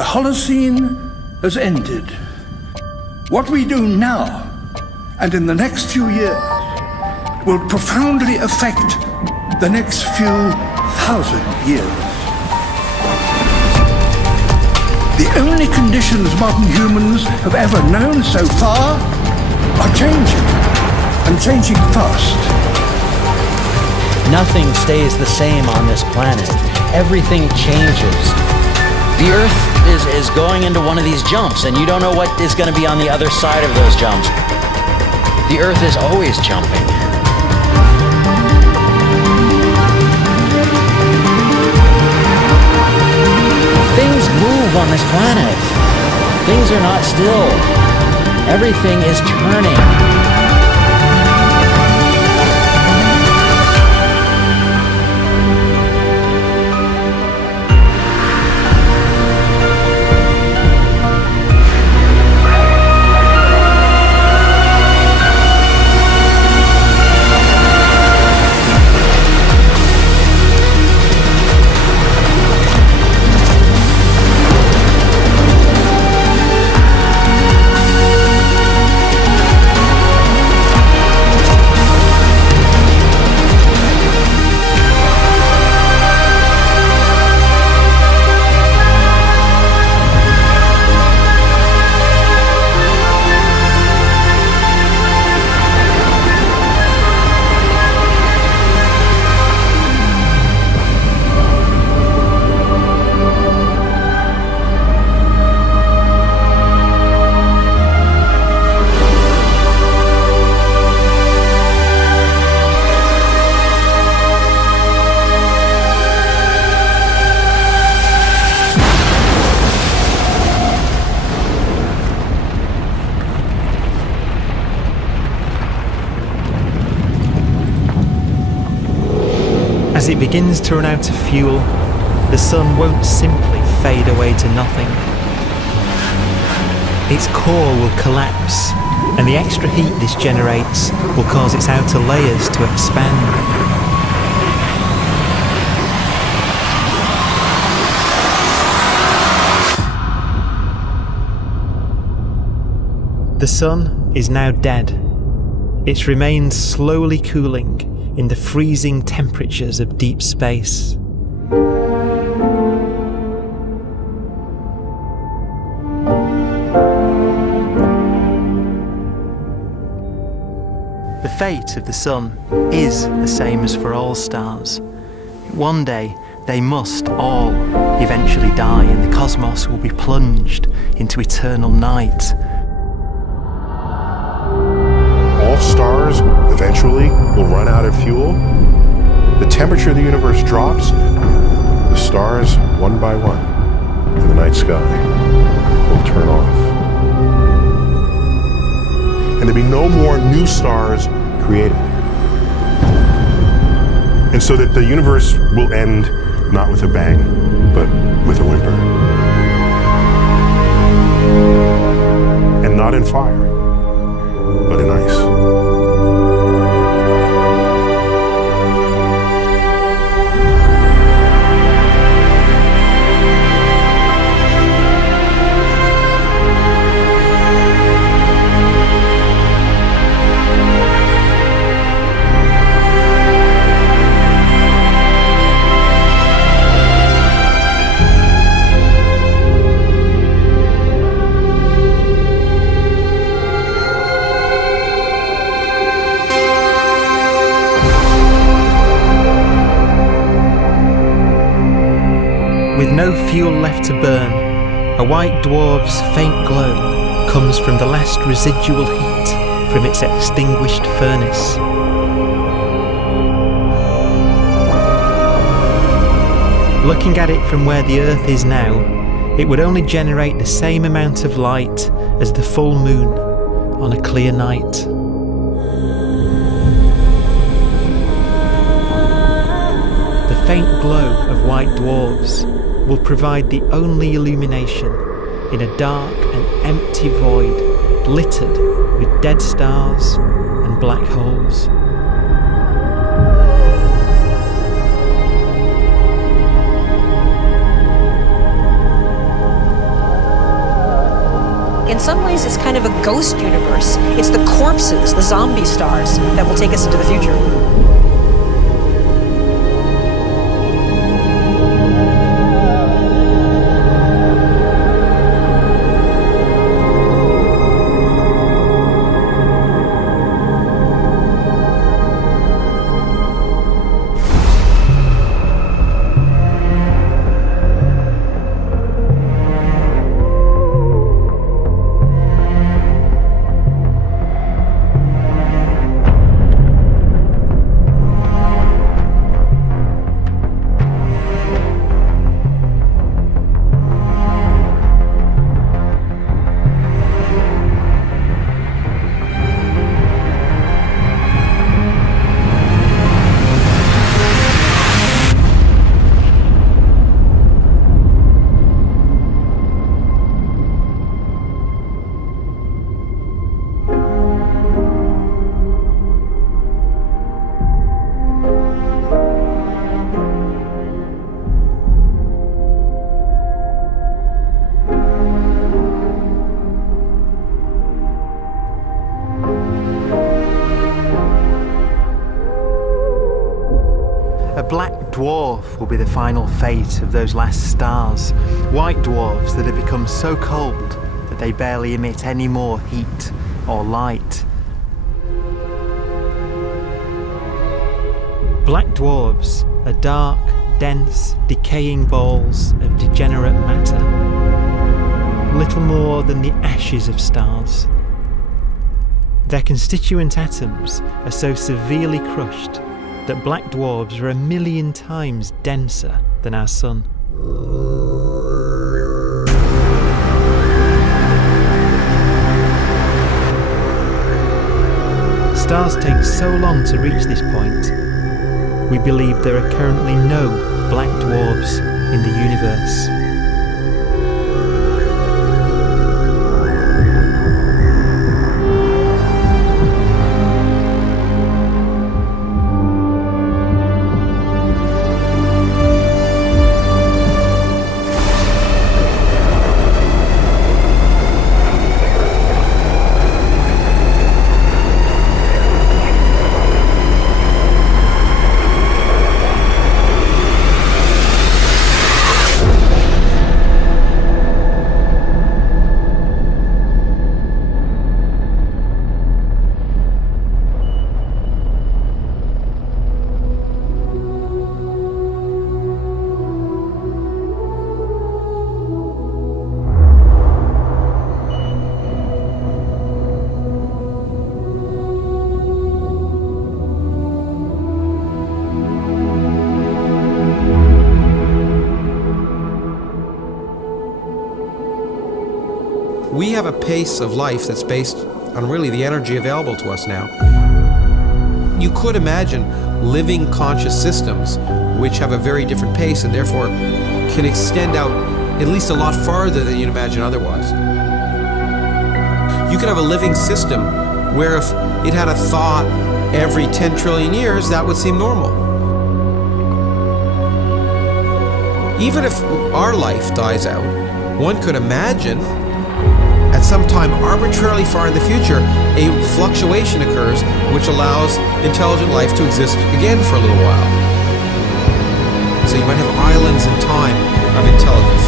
The Holocene has ended. What we do now and in the next few years will profoundly affect the next few thousand years. The only conditions modern humans have ever known so far are changing, and changing fast. Nothing stays the same on this planet. Everything changes. The Earth is going into one of these jumps, and you don't know what is going to be on the other side of those jumps. The Earth is always jumping. Things move on this planet. Things are not still. Everything is turning. As it begins to run out of fuel, the sun won't simply fade away to nothing. Its core will collapse, and the extra heat this generates will cause its outer layers to expand. The sun is now dead. Its remains slowly cooling in the freezing temperatures of deep space. The fate of the sun is the same as for all stars. One day they must all eventually die, and the cosmos will be plunged into eternal night. All stars eventually will run out of fuel. The temperature of the universe drops. The stars, one by one, in the night sky, will turn off. And there'll be no more new stars created. And so that the universe will end not with a bang, but with a whimper. And not in fire, but in ice. With no fuel left to burn, a white dwarf's faint glow comes from the last residual heat from its extinguished furnace. Looking at it from where the Earth is now, it would only generate the same amount of light as the full moon on a clear night. The faint glow of white dwarfs will provide the only illumination in a dark and empty void littered with dead stars and black holes. ways, it's kind of a ghost universe. It's the corpses, the zombie stars, that will take us into the future. A black dwarf will be the final fate of those last stars. White dwarfs that have become so cold that they barely emit any more heat or light. Black dwarfs are dark, dense, decaying balls of degenerate matter, little more than the ashes of stars. Their constituent atoms are so severely crushed that black dwarfs are 1,000,000 times denser than our sun. Stars take so long to reach this point, we believe there are currently no black dwarfs in the universe. We have a pace of life that's based on really the energy available to us now. You could imagine living conscious systems which have a very different pace and therefore can extend out at least a lot farther than you'd imagine otherwise. You could have a living system where if it had a thought every 10 trillion years, that would seem normal. Even if our life dies out, one could imagine at some time arbitrarily far in the future, a fluctuation occurs which allows intelligent life to exist again for a little while. So you might have islands in time of intelligence.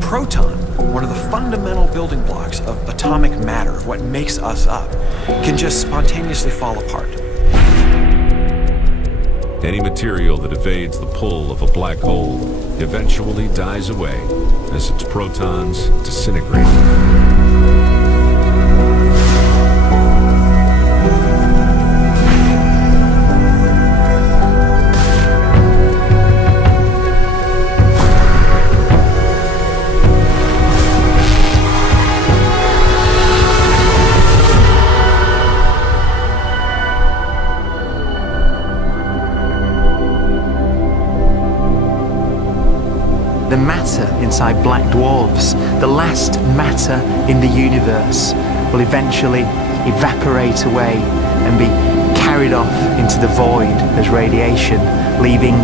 Proton, one of the fundamental building blocks of atomic matter, of what makes us up, can just spontaneously fall apart. Any material that evades the pull of a black hole eventually dies away as its protons disintegrate. The matter inside black dwarfs, the last matter in the universe, will eventually evaporate away and be carried off into the void as radiation, leaving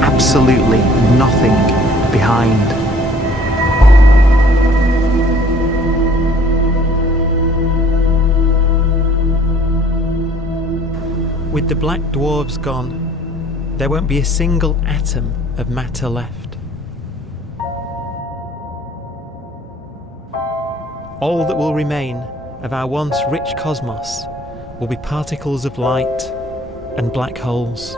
absolutely nothing behind. With the black dwarfs gone, there won't be a single atom of matter left. All that will remain of our once rich cosmos will be particles of light and black holes.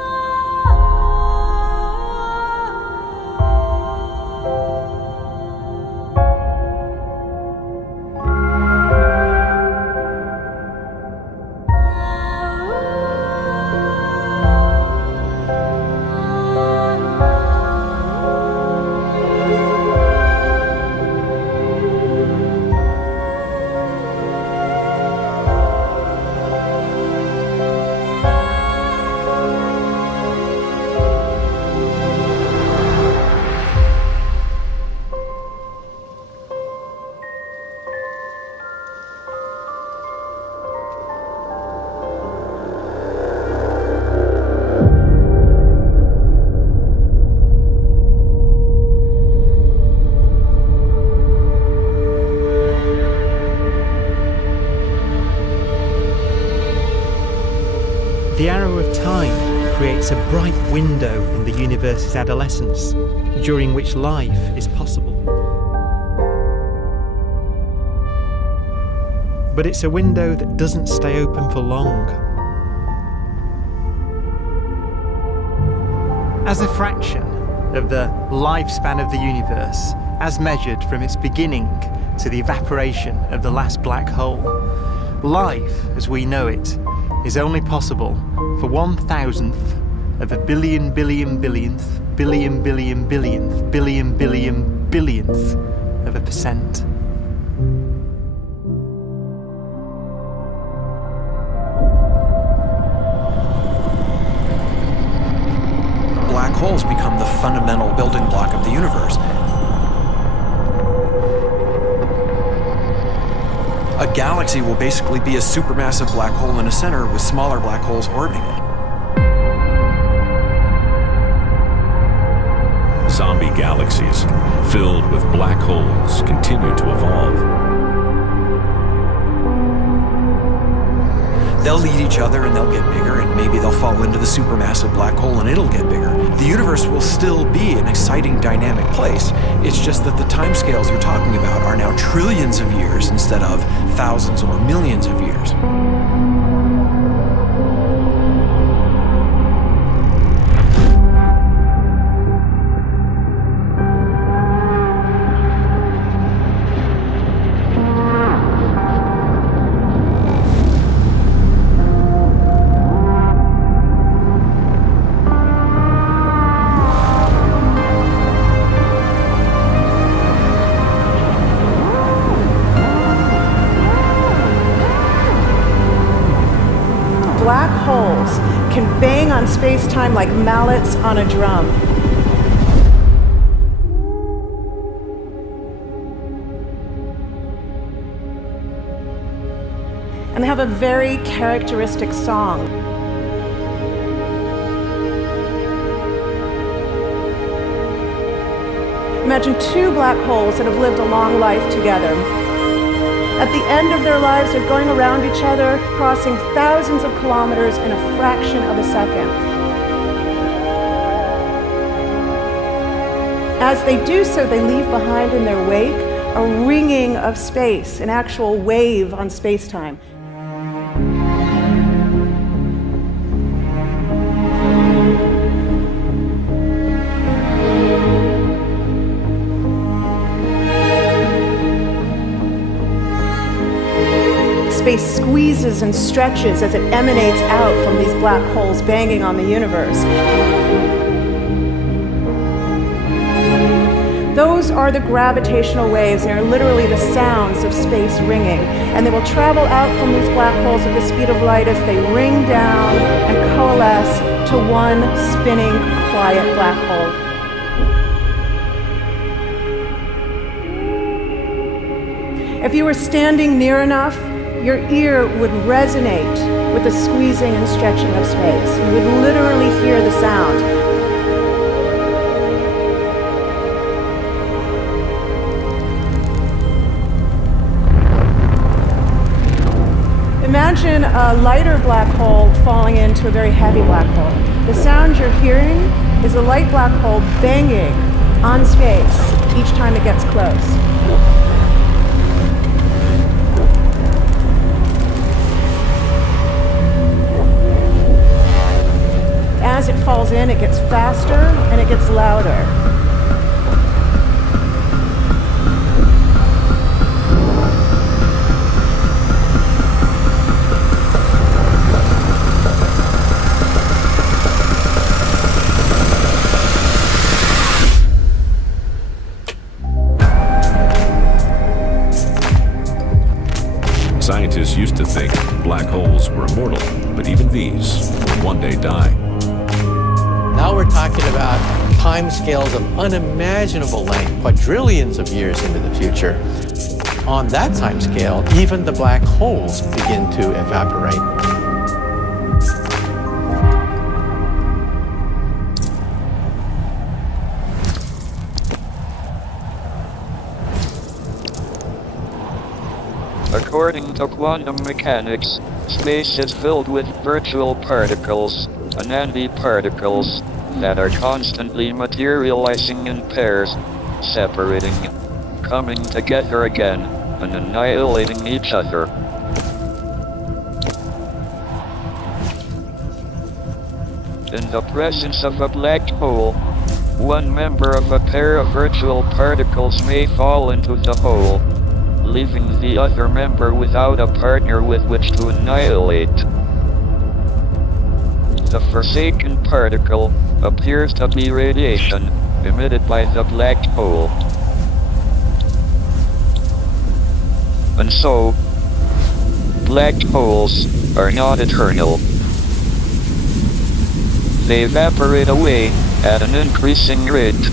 The arrow of time creates a bright window in the universe's adolescence, during which life is possible. But it's a window that doesn't stay open for long. As a fraction of the lifespan of the universe, as measured from its beginning to the evaporation of the last black hole, life, as we know it, is only possible for 1,000th of a billion billionth of a percent. Black holes become the fundamental building block of the universe. A galaxy will basically be a supermassive black hole in a center with smaller black holes orbiting it. Zombie galaxies filled with black holes continue to evolve. They'll eat each other and they'll get bigger, and maybe they'll fall into the supermassive black hole and it'll get bigger. The universe will still be an exciting, dynamic place. It's just that the timescales you're talking about are now trillions of years instead of thousands or millions of years. Black holes can bang on space-time like mallets on a drum. And they have a very characteristic song. Imagine two black holes that have lived a long life together. At the end of their lives, they're going around each other, crossing thousands of kilometers in a fraction of a second. As they do so, they leave behind in their wake a ringing of space, an actual wave on space-time. squeezes and stretches as it emanates out from these black holes banging on the universe. Those are the gravitational waves. They are literally the sounds of space ringing. And they will travel out from these black holes at the speed of light as they ring down and coalesce to one spinning, quiet black hole. If you were standing near enough, your ear would resonate with the squeezing and stretching of space. You would literally hear the sound. Imagine a lighter black hole falling into a very heavy black hole. The sound you're hearing is a light black hole banging on space each time it gets close. As it falls in, it gets faster and it gets louder. Scientists used to think black holes were immortal, but even these will one day die. Now we're talking about timescales of unimaginable length, quadrillions of years into the future. On that timescale, even the black holes begin to evaporate. According to quantum mechanics, space is filled with virtual particles, antiparticles, that are constantly materializing in pairs, separating, coming together again, and annihilating each other. In the presence of a black hole, one member of a pair of virtual particles may fall into the hole, leaving the other member without a partner with which to annihilate. The forsaken particle appears to be radiation emitted by the black hole. And so, black holes are not eternal. They evaporate away at an increasing rate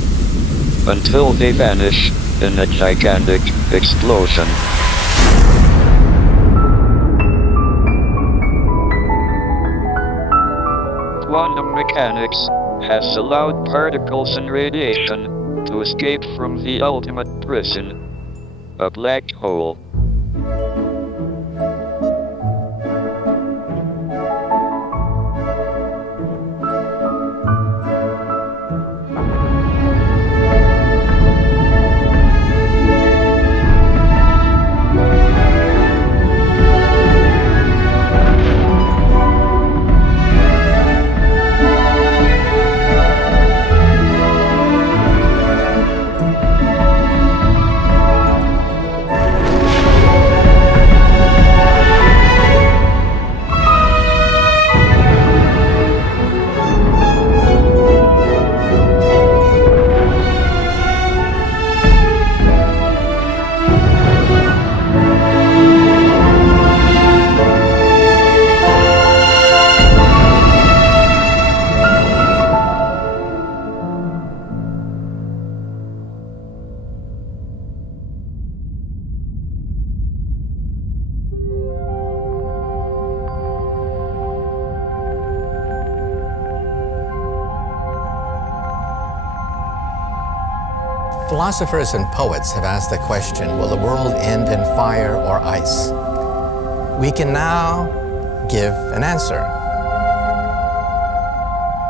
until they vanish in a gigantic explosion. Quantum mechanics has allowed particles and radiation to escape from the ultimate prison, a black hole. Philosophers and poets have asked the question, will the world end in fire or ice? We can now give an answer.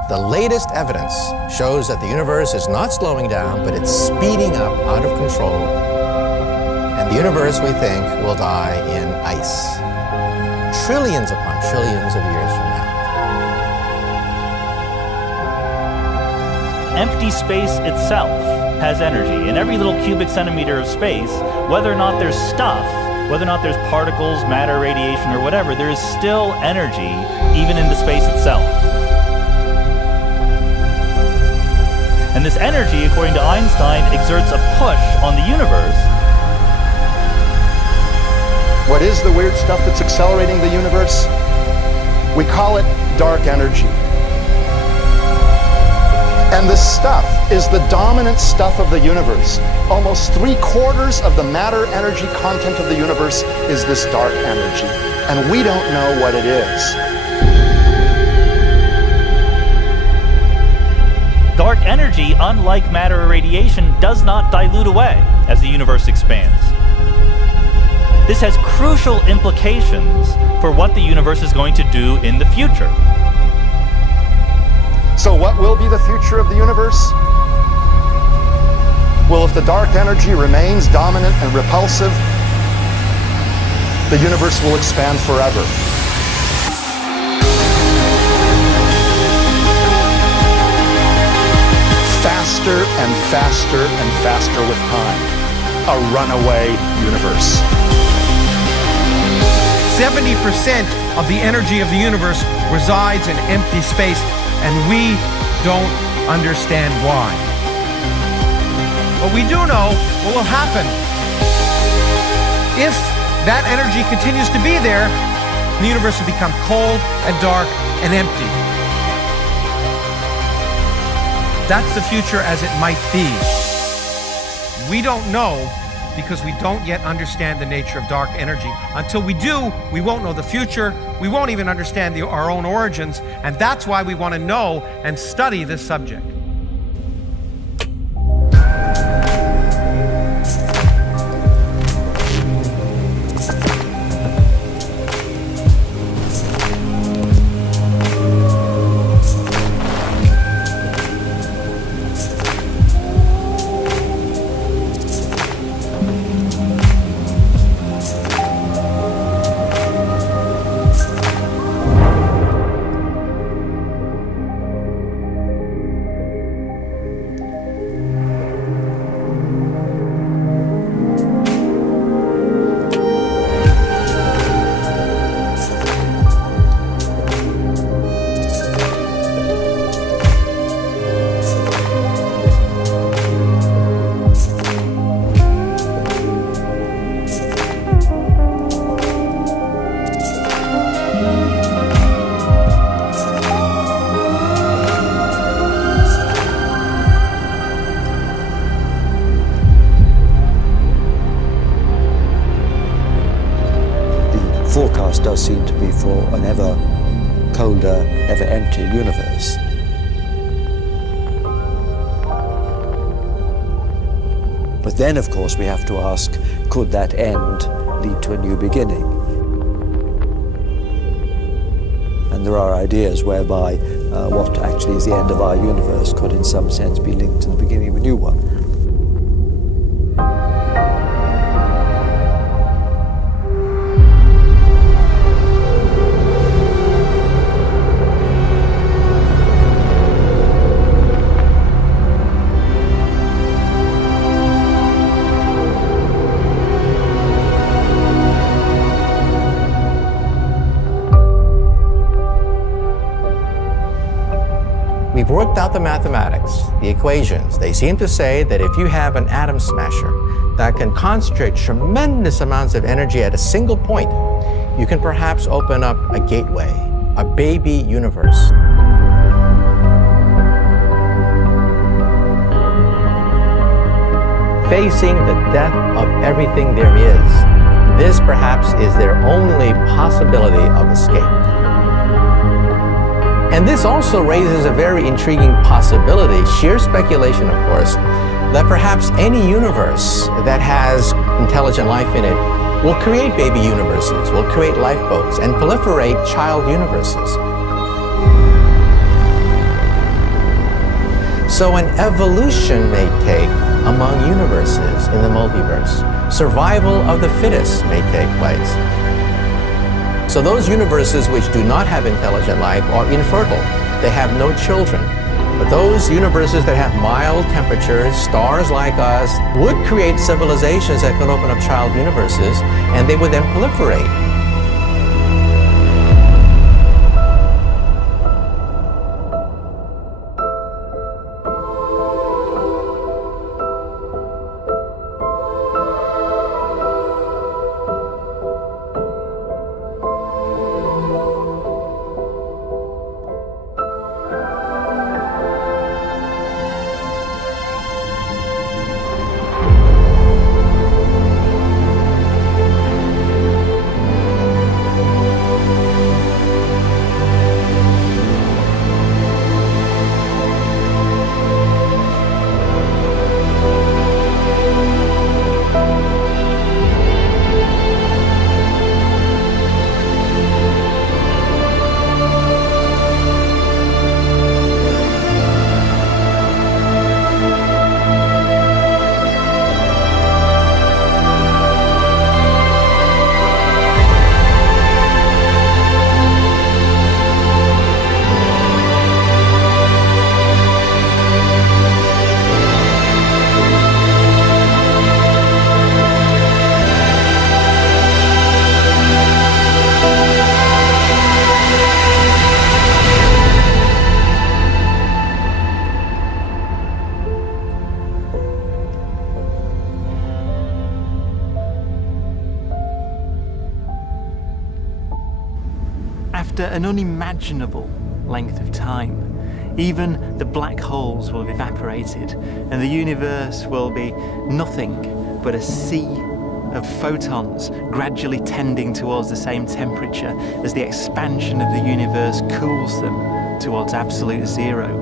The latest evidence shows that the universe is not slowing down, but it's speeding up out of control. And the universe, we think, will die in ice. Trillions upon trillions of years from now. Empty space itself has energy. In every little cubic centimeter of space, whether or not there's stuff whether or not there's particles, matter, radiation, or whatever, there is still energy even in the space itself. And this energy, according to Einstein, exerts a push on the universe. What is the weird stuff that's accelerating the universe? We call it dark energy. And this stuff is the dominant stuff of the universe. Almost 3/4 of the matter-energy content of the universe is this dark energy. And we don't know what it is. Dark energy, unlike matter or radiation, does not dilute away as the universe expands. This has crucial implications for what the universe is going to do in the future. So what will be the future of the universe? Well, if the dark energy remains dominant and repulsive, the universe will expand forever. Faster and faster and faster with time. A runaway universe. 70% of the energy of the universe resides in empty space, and we don't understand why. But we do know what will happen. If that energy continues to be there, the universe will become cold and dark and empty. That's the future as it might be. We don't know because we don't yet understand the nature of dark energy. Until we do, we won't know the future. We won't even understand our own origins, and that's why we want to know and study this subject. Forecast does seem to be for an ever colder, ever emptier universe. But then, of course, we have to ask, could that end lead to a new beginning? And there are ideas whereby what actually is the end of our universe could in some sense be linked to the beginning of a new one. We've worked out the mathematics, the equations. They seem to say that if you have an atom smasher that can concentrate tremendous amounts of energy at a single point, you can perhaps open up a gateway, a baby universe. Facing the death of everything there is, this perhaps is their only possibility of escape. And this also raises a very intriguing possibility, sheer speculation of course, that perhaps any universe that has intelligent life in it will create baby universes, will create lifeboats, and proliferate child universes. So an evolution may take among universes in the multiverse. Survival of the fittest may take place. So those universes which do not have intelligent life are infertile. They have no children. But those universes that have mild temperatures, stars like us, would create civilizations that could open up child universes, and they would then proliferate. After an unimaginable length of time, even the black holes will have evaporated and the universe will be nothing but a sea of photons gradually tending towards the same temperature as the expansion of the universe cools them towards absolute zero.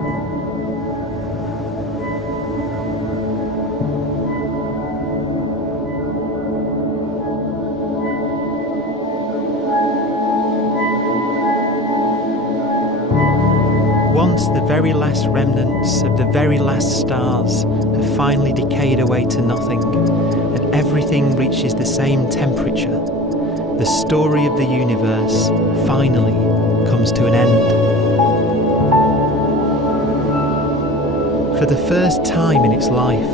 Once the very last remnants of the very last stars have finally decayed away to nothing, and everything reaches the same temperature, the story of the universe finally comes to an end. For the first time in its life,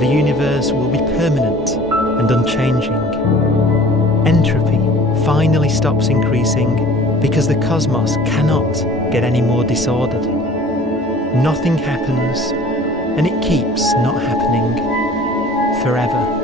the universe will be permanent and unchanging. Entropy finally stops increasing because the cosmos cannot get any more disordered. Nothing happens, and it keeps not happening forever.